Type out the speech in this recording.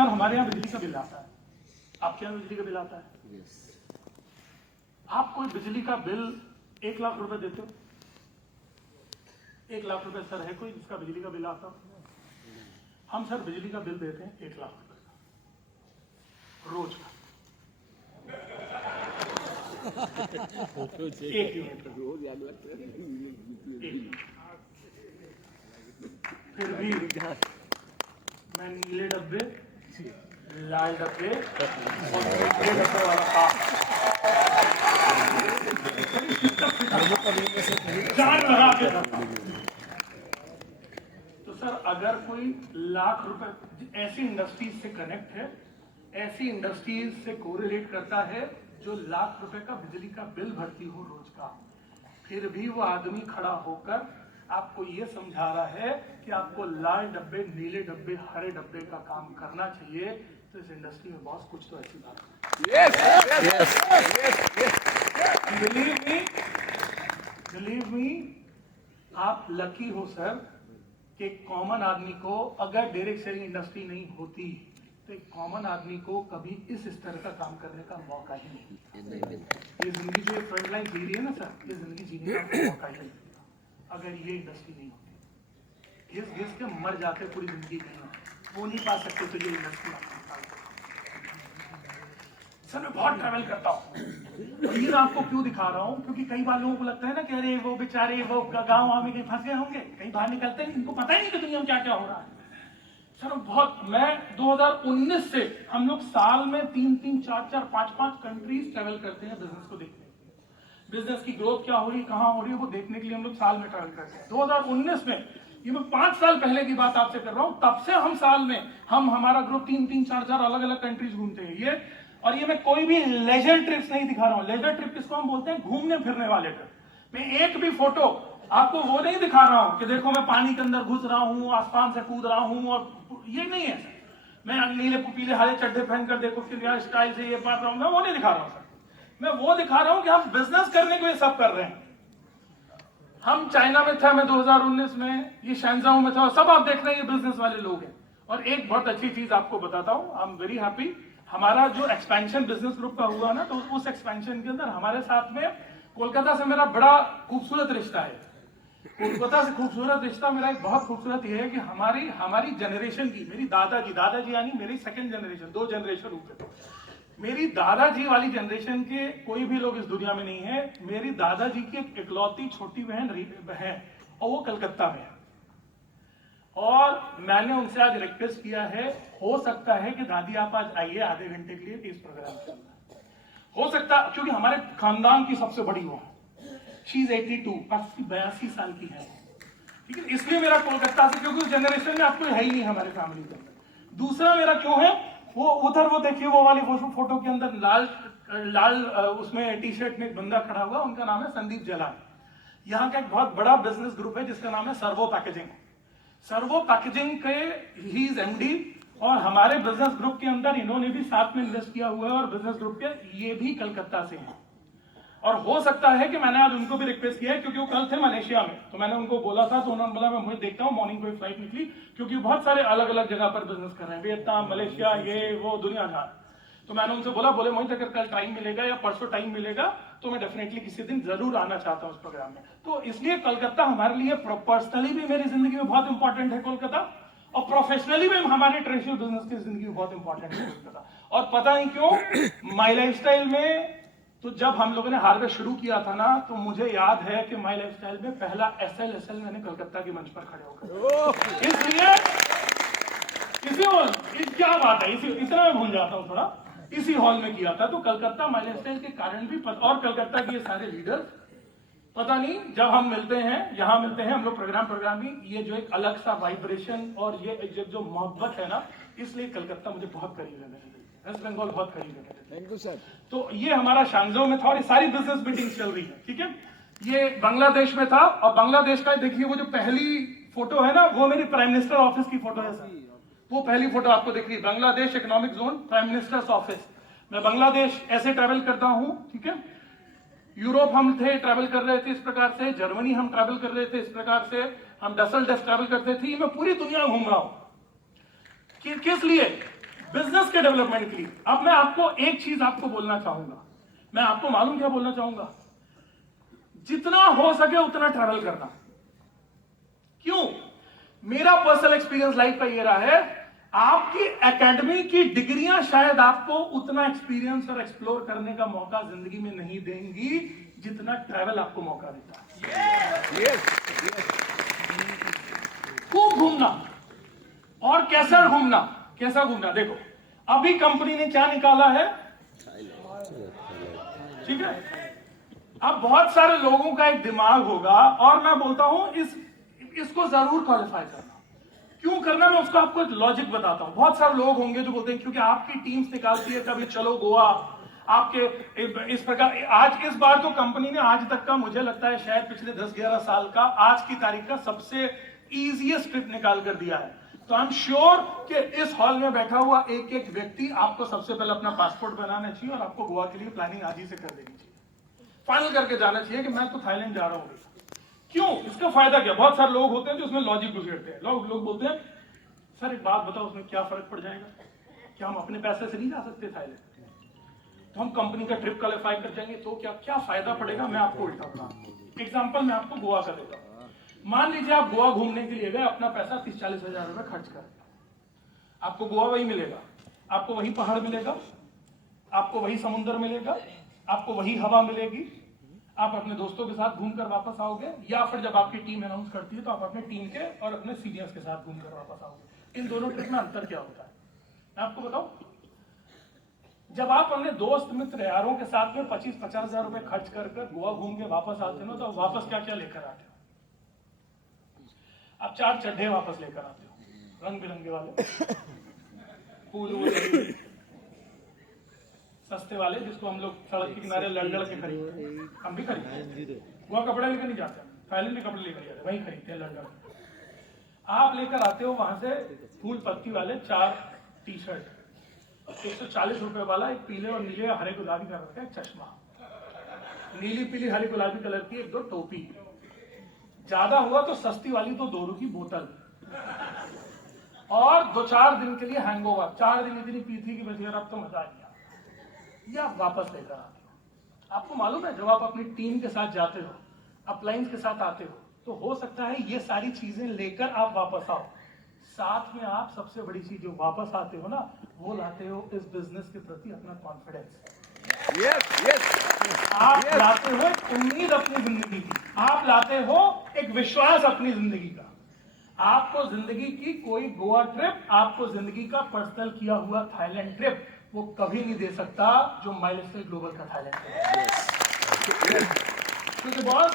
Sir हमारे यहाँ बिजली का बिल आता है, आपके यहाँ बिजली का बिल आता है? yes. आप कोई बिजली का बिल 1 लाख रुपए देते हो? 1 लाख रुपए सर है कोई जिसका बिजली का बिल आता हो? हम सर बिजली का बिल देते हैं 1 लाख रुपए का रोज का। एक यूनिट का। रोज याद लगता है। फिर भी मैं नीले डब्बे, लाल डब्बे और नीले डब्बे वाला जान लगा के रखा। तो सर अगर कोई लाख रुपए ऐसी इंडस्ट्रीज से कनेक्ट है, ऐसी इंडस्ट्रीज से कोरिलेट करता है जो लाख रुपए का बिजली का बिल भरती हो रोज का, फिर भी वो आदमी खड़ा होकर आपको ये समझा रहा है कि आपको लाल डब्बे, नीले डब्बे, हरे डब्बे का काम करना चाहिए, तो इस इंडस्ट्री में बॉस कुछ तो ऐसी बात है। बिलीव मी, आप लकी हो सर कि कॉमन आदमी को अगर डायरेक्ट सेलिंग इंडस्ट्री नहीं होती तो एक कॉमन आदमी को कभी इस स्तर का काम करने का मौका ही नहीं मिलता। ये जिंदगी जो फ्रंट लाइन जी रही है ना सर, ये जिंदगी जीने का मौका ही नहीं मिलता अगर ये इंडस्ट्री नहीं होती। घिस घिस के मर जाते पूरी जिंदगी कहीं, वो नहीं पा सकते तो ये इंडस्ट्री आपको सर मैं बहुत ट्रैवल करता हूँ। ये मैं आपको क्यों दिखा रहा हूँ, क्योंकि कई बार लोगों को लगता है ना कि अरे वो बेचारे वो गाँव में कहीं फंस गए होंगे, कहीं बाहर निकलते हैं, इनको पता ही नहीं कि दुनिया में क्या क्या हो रहा है। सर बहुत, मैं 2019 से हम लोग साल में 3-3, 4-4, 5-5 कंट्रीज ट्रैवल करते हैं बिजनेस को देखने, बिजनेस की ग्रोथ क्या हो रही है, कहाँ हो रही है, वो देखने के लिए हम लोग साल में ट्रैवल करते हैं। 2019 में, ये मैं 5 साल पहले की बात आपसे कर रहा हूँ, तब से हम साल में हमारा ग्रुप 3-3, 4-4 अलग अलग कंट्रीज घूमते हैं। ये और ये मैं कोई भी लेजर ट्रिप्स नहीं दिखा रहा हूँ। लेजर ट्रिप किसको हम बोलते हैं? घूमने फिरने वाले ट्रिप। मैं एक भी फोटो आपको वो नहीं दिखा रहा हूँ कि देखो मैं पानी के अंदर घुस रहा हूँ, आसमान से कूद रहा हूँ, और ये नहीं है सर। मैं नीले पीले हरे चड्डे पहनकर देखो फिर यार स्टाइल से ये बात रहा हूँ, मैं वो नहीं दिखा रहा हूँ सर। मैं वो दिखा रहा हूँ कि हम बिजनेस करने को ये सब कर रहे हैं। हम चाइना में था मैं 2019 में, ये शैनजाओ में था, सब आप देख रहे हैं ये बिजनेस वाले लोग हैं। और एक बहुत अच्छी चीज आपको बताता हूँ, आई एम वेरी हैप्पी, हमारा जो एक्सपेंशन बिजनेस ग्रुप का हुआ ना, तो उस एक्सपेंशन के अंदर हमारे साथ में कोलकाता से मेरा बड़ा खूबसूरत रिश्ता है। कोलकाता से खूबसूरत रिश्ता मेरा एक बहुत खूबसूरत ये है कि हमारी जनरेशन की, मेरी दादाजी यानी मेरी सेकंड जनरेशन, 2 जनरेशन ऊपर, मेरी दादाजी वाली जनरेशन के कोई भी लोग इस दुनिया में नहीं है। मेरी दादाजी की एक इकलौती छोटी बहन है और वो कलकत्ता में है। और मैंने उनसे आज रिक्वेस्ट किया है, हो सकता है कि दादी आप आज आइए आधे घंटे के लिए इस प्रोग्राम के अंदर, हो सकता, क्योंकि हमारे खानदान की सबसे बड़ी वो है, शी इज 82 साल की है, ठीक है। इसलिए मेरा कोलकाता से, क्योंकि उस जनरेशन में आपको है ही नहीं हमारे फैमिली के अंदर। दूसरा मेरा क्यों है, वो उधर वो देखिए वो वाली फोटो के अंदर लाल उसमें टी शर्ट में एक बंदा खड़ा हुआ, उनका नाम है संदीप जलाल। यहाँ का एक बहुत बड़ा बिजनेस ग्रुप है जिसका नाम है सर्वो पैकेजिंग। सर्वो पैकेजिंग के ही इज एमडी, और हमारे बिजनेस ग्रुप के अंदर इन्होंने भी साथ में इन्वेस्ट किया हुआ है, और बिजनेस ग्रुप के ये भी कलकत्ता से हैं। और हो सकता है कि मैंने आज उनको भी रिक्वेस्ट किया है, क्योंकि वो कल थे मलेशिया में, तो मैंने उनको बोला था, तो उन्होंने बोला मैं मुझे देखता हूँ, मॉर्निंग कोई फ्लाइट निकली, क्योंकि बहुत सारे अलग अलग जगह पर बिजनेस कर रहे हैं, वियतनाम, मलेशिया, ये वो दुनिया जहाँ। तो मैंने उनसे बोला, बोले मुझे अगर कल टाइम मिलेगा या परसों टाइम मिलेगा तो मैं डेफिनेटली किसी दिन जरूर आना चाहता हूँ उस प्रोग्राम में। तो इसलिए कलकत्ता हमारे लिए पर्सनली भी मेरी जिंदगी में बहुत इंपॉर्टेंट है कोलकाता, और प्रोफेशनली भी हमारे ट्रेडिशनल बिजनेस की जिंदगी में बहुत इंपॉर्टेंट है कोलकाता। और पता नहीं क्यों माई लाइफस्टाइल में, तो जब हम लोगों ने हार्वेस्ट शुरू किया था ना, तो मुझे याद है कि माई लाइफस्टाइल में पहला SL मैंने कलकत्ता के मंच पर खड़े होकर, इसलिए क्या बात है, इतना मैं भूल जाता हूँ थोड़ा, इसी हॉल में किया था। तो कलकत्ता माई लाइफस्टाइल के कारण भी और कलकत्ता के ये सारे लीडर्स, पता नहीं जब हम मिलते हैं, यहाँ मिलते हैं हम लोग प्रोग्राम भी, ये जो एक अलग सा वाइब्रेशन और ये जो मोहब्बत है ना, इसलिए कलकत्ता मुझे बहुत करीब है, वेस्ट बंगाल बहुत करीब है। Thank you sir. तो ये हमारा शैनजाओ में था, और ये सारी बिजनेस मीटिंग्स चल रही है, ठीक है। ये बांग्लादेश में था, और बांग्लादेश का देखिए वो जो पहली फोटो है ना, वो मेरी प्राइम मिनिस्टर ऑफिस की फोटो है सर। वो पहली फोटो आपको दिख रही है, Bangladesh economic zone, prime minister's office. मैं बांग्लादेश ऐसे ट्रैवल करता हूँ, ठीक है। यूरोप हम थे, ट्रैवल कर रहे थे इस प्रकार से, जर्मनी हम ट्रैवल कर रहे थे इस प्रकार से, हम डसलडफ ट्रैवल करते थे। मैं पूरी दुनिया घूम रहा हूं, किस लिए? बिजनेस के डेवलपमेंट के लिए। अब मैं आपको एक चीज आपको बोलना चाहूंगा, मैं आपको मालूम क्या बोलना चाहूंगा, जितना हो सके उतना ट्रैवल करना। क्यों? मेरा पर्सनल एक्सपीरियंस लाइफ का ये रहा है, आपकी एकेडमी की डिग्रियां शायद आपको उतना एक्सपीरियंस और एक्सप्लोर करने का मौका जिंदगी में नहीं देंगी जितना ट्रैवल आपको मौका देता है। खूब घूमना। और कैसा घूमना? कैसा घूमना? देखो अभी कंपनी ने क्या निकाला है, ठीक है, अब बहुत सारे लोगों का एक दिमाग होगा, और मैं बोलता हूं इसको जरूर क्वालिफाई करना। क्यों करना? मैं उसको आपको एक लॉजिक बताता हूं। बहुत सारे लोग होंगे जो बोलते हैं क्योंकि आपकी टीम्स निकालती है कभी चलो गोवा, आपके इस प्रकार। आज इस बार तो कंपनी ने आज तक का, मुझे लगता है शायद पिछले 10-11 साल का, आज की तारीख का सबसे इजीएस्ट ट्रिप निकाल कर दिया है। तो आई एम श्योर कि इस हॉल में बैठा हुआ एक एक व्यक्ति आपको सबसे पहले अपना पासपोर्ट बनाना चाहिए और आपको गोवा के लिए प्लानिंग आज ही से कर देनी चाहिए। फाइनल करके जाना चाहिए कि मैं तो थाईलैंड जा रहा हूं। क्यों? इसका फायदा क्या? बहुत सारे लोग होते हैं जो उसमें लॉजिक गुजरते हैं। लोग बोलते हैं सर एक बात बताओ, उसमें क्या फर्क पड़ जाएगा? क्या हम अपने पैसे से नहीं जा सकते थाईलैंड? तो हम कंपनी का ट्रिप क्वालिफाई कर जाएंगे तो क्या फायदा पड़ेगा? मैं आपको उल्टा बताऊं। एग्जाम्पल मैं आपको गोवा का देता हूं। मान लीजिए आप गोवा घूमने के लिए गए, अपना पैसा 30-40 हजार रुपए खर्च कर दिया, आपको गोवा वही मिलेगा, आपको वही पहाड़ मिलेगा, आपको वही समुद्र मिलेगा, आपको वही हवा मिलेगी, आप अपने दोस्तों के साथ घूमकर वापस आओगे, या फिर जब आपकी टीम अनाउंस करती है तो आप अपने टीम के और अपने सीनियर्स के साथ घूमकर वापस आओगे। इन दोनों ट्रिप में अंतर क्या होता है मैं आपको बताऊं। जब आप अपने दोस्त मित्र यारों के साथ में 25-50 हजार रुपए खर्च कर गोवा घूम के वापस आते हो, तो वापस क्या क्या लेकर आते हो? आप 4 चड्ढे वापस लेकर आते हो, रंग बिरंगे वाले, फूल सस्ते वाले, जिसको हम लोग सड़क के किनारे लड़ के खरीदते हैं। हम भी खरीदते हैं, वहां कपड़े लेकर नहीं जाते, थाईलैंड में कपड़े लेकर जाते, वहीं खरीदते हैं लड़। आप लेकर आते हो वहां से फूल पत्ती वाले 4 टी-शर्ट, 140 रुपए वाला एक पीले और नीले हरे गुलाबी कलर का एक चश्मा, नीली पीली हरी गुलाबी कलर की 1-2 टोपी, ज्यादा हुआ तो सस्ती वाली तो 2 की बोतल, और 2-4 दिन के लिए हैंगओवर। 4 दिन इतनी पी थी कि बस यार अब तो मजा आ गया, या आप वापस लेकर आते हो। आपको मालूम है जब आप अपनी टीम के साथ जाते हो, अपलाइंस के साथ आते हो, तो हो सकता है ये सारी चीजें लेकर आप वापस आओ, साथ में आप सबसे बड़ी चीज जो वापस आते हो ना, वो लाते हो इस बिजनेस के प्रति अपना कॉन्फिडेंस। आप लाते हो एक उम्मीद अपनी जिंदगी की, आप लाते हो एक विश्वास अपनी जिंदगी का। आपको जिंदगी की कोई गोवा ट्रिप, आपको जिंदगी का पर्सनल किया हुआ थाईलैंड ट्रिप वो कभी नहीं दे सकता जो माइलस्टोन ग्लोबल का थाईलैंड ट्रिप। क्योंकि बॉस